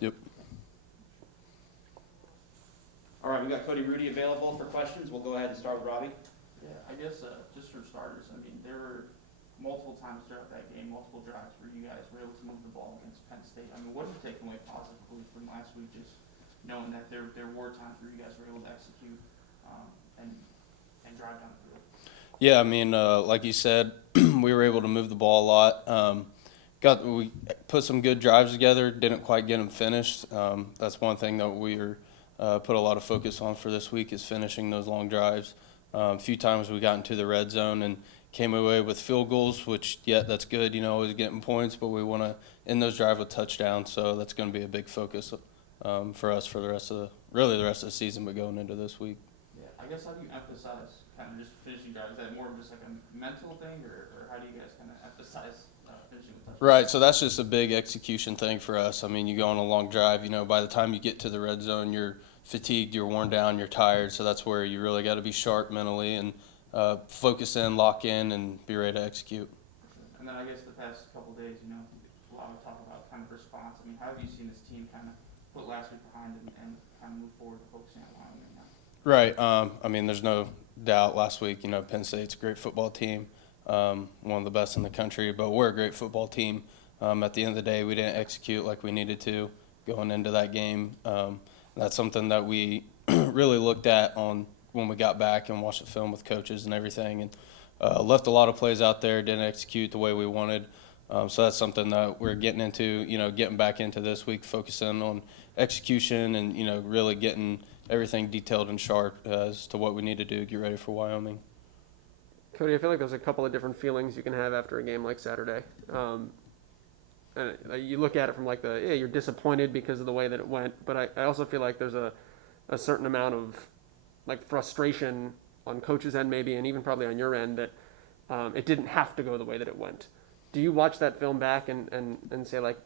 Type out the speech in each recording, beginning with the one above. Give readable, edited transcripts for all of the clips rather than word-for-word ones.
Yep. All right, we got Cody Rudy available for questions. We'll go ahead and start with Robbie. Yeah, I guess just for starters, I mean, there were multiple times throughout that game, multiple drives where you guys were able to move the ball against Penn State. I mean, what have you taken away positively from last week, just knowing that there were times where you guys were able to execute and drive down the field? Yeah, I mean, like you said, we were able to move the ball a lot. We put some good drives together. Didn't quite get them finished. That's one thing that we put a lot of focus on for this week is finishing those long drives. A few times we got into the red zone and came away with field goals, which that's good. Always getting points, but we want to end those drives with touchdowns. So that's going to be a big focus for us for the rest of the season, but going into this week. Yeah, I guess how do you emphasize kind of just finishing drives? Is that more of just like a mental thing, or how do you guys kind of emphasize finishing with touchdowns? Right, so that's just a big execution thing for us. I mean, you go on a long drive, by the time you get to the red zone, you're fatigued, you're worn down, you're tired. So that's where you really got to be sharp mentally and focus in, lock in, and be ready to execute. And then I guess the past couple of days, a lot of talk about kind of response. I mean, how have you seen this team kind of put last week behind and kind of move forward, focusing on Wyoming now? Right. I mean, there's no doubt last week, Penn State's a great football team, one of the best in the country, but we're a great football team. At the end of the day, we didn't execute like we needed to going into that game. That's something that we really looked at on when we got back and watched the film with coaches and everything, and left a lot of plays out there, didn't execute the way we wanted. So that's something that we're getting into, getting back into this week, focusing on execution and, really getting everything detailed and sharp as to what we need to do to get ready for Wyoming. Cody, I feel like there's a couple of different feelings you can have after a game like Saturday. And you look at it from like you're disappointed because of the way that it went, but I also feel like there's a certain amount of like frustration on coach's end maybe, and even probably on your end that it didn't have to go the way that it went. Do you watch that film back and say like,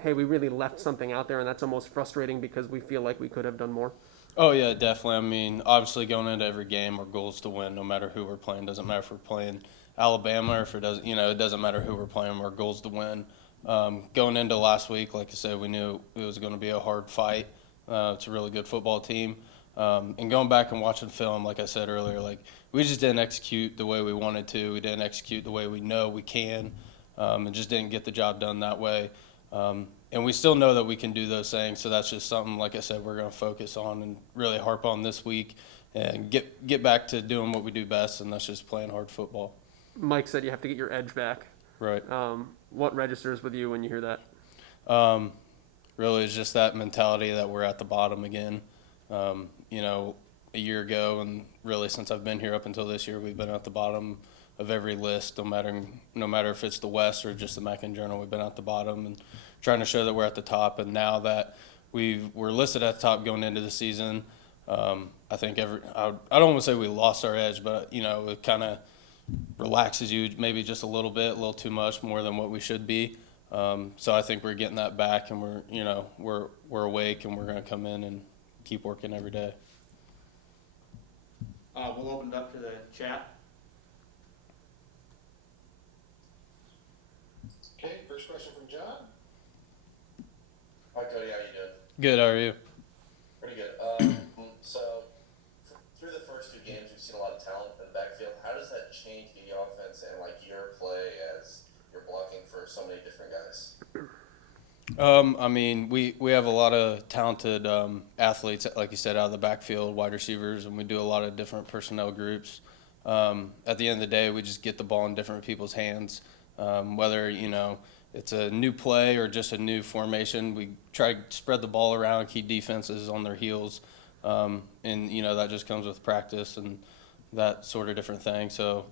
hey, we really left something out there and that's almost frustrating because we feel like we could have done more? Oh, yeah, definitely. I mean, obviously going into every game, our goal is to win no matter who we're playing. Doesn't matter if we're playing Alabama or if it doesn't, it doesn't matter who we're playing. Our goal is to win. Going into last week, like I said, we knew it was going to be a hard fight. It's a really good football team. And going back and watching film, like I said earlier, like we just didn't execute the way we wanted to. We didn't execute the way we know we can, and just didn't get the job done that way. And we still know that we can do those things. So that's just something, like I said, we're going to focus on and really harp on this week and get back to doing what we do best, and that's just playing hard football. Mike said you have to get your edge back. Right. What registers with you when you hear that? Really, it's just that mentality that we're at the bottom again. A year ago, and really since I've been here up until this year, we've been at the bottom of every list, no matter if it's the West or just the Mac in general. We've been at the bottom and trying to show that we're at the top. And now that we're listed at the top going into the season, I think I don't want to say we lost our edge, but it kind of relaxes you maybe just a little too much, more than what we should be. So I think we're getting that back, and we're awake, and we're going to come in and keep working every day. We'll open it up to the chat. Okay, first question from John. Hi Cody, how you doing? Good, how are you? Pretty good. So through the first two games, we've seen a lot of talent in the backfield. How does that change the offense and like your play as you're blocking for so many different guys? I mean, we have a lot of talented athletes, like you said, out of the backfield, wide receivers, and we do a lot of different personnel groups. At the end of the day, we just get the ball in different people's hands. Whether, it's a new play or just a new formation, we try to spread the ball around, keep defenses on their heels. And, that just comes with practice and that sort of different thing. So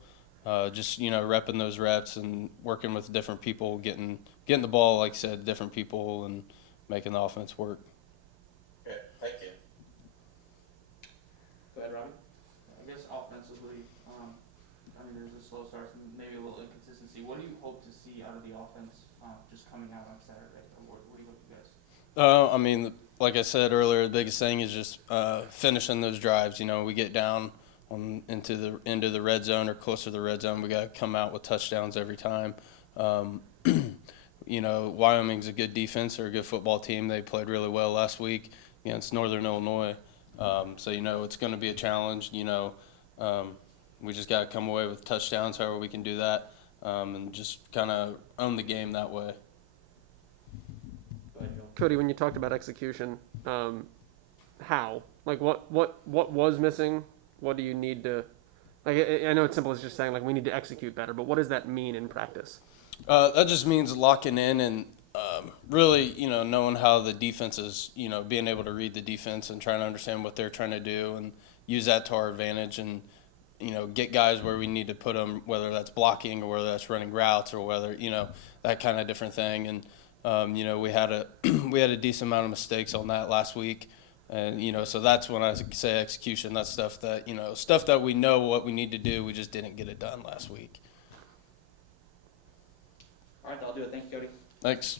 just, repping those reps and working with different people, getting the ball, like I said, different people, and making the offense work. Okay, thank you. Go ahead, Robbie. I guess offensively, there's a slow start and maybe a little inconsistency. What do you hope to see out of the offense just coming out on Saturday? Or what do you hope you guys? I mean, like I said earlier, the biggest thing is just finishing those drives. We get down into the red zone or closer to the red zone. We got to come out with touchdowns every time. you know, Wyoming's a good defense. They're a good football team. They played really well last week against Northern Illinois. So, you know, it's going to be a challenge. You know, we just got to come away with touchdowns, however we can do that, and just kind of own the game that way. Go ahead, Joe. Cody, when you talked about execution, how? Like, what was missing? What do you need to? Like, I know it's simple as just saying like we need to execute better, but what does that mean in practice? That just means locking in and really, you know, knowing how the defense is, you know, being able to read the defense and trying to understand what they're trying to do and use that to our advantage and, you know, get guys where we need to put them, whether that's blocking or whether that's running routes or whether, you know, that kind of different thing. And, you know, we had a we had a decent amount of mistakes on that last week. And, you know, so that's when I say execution. That's stuff that, you know, stuff that we know what we need to do. We just didn't get it done last week. All right, I'll do it. Thank you, Cody. Thanks.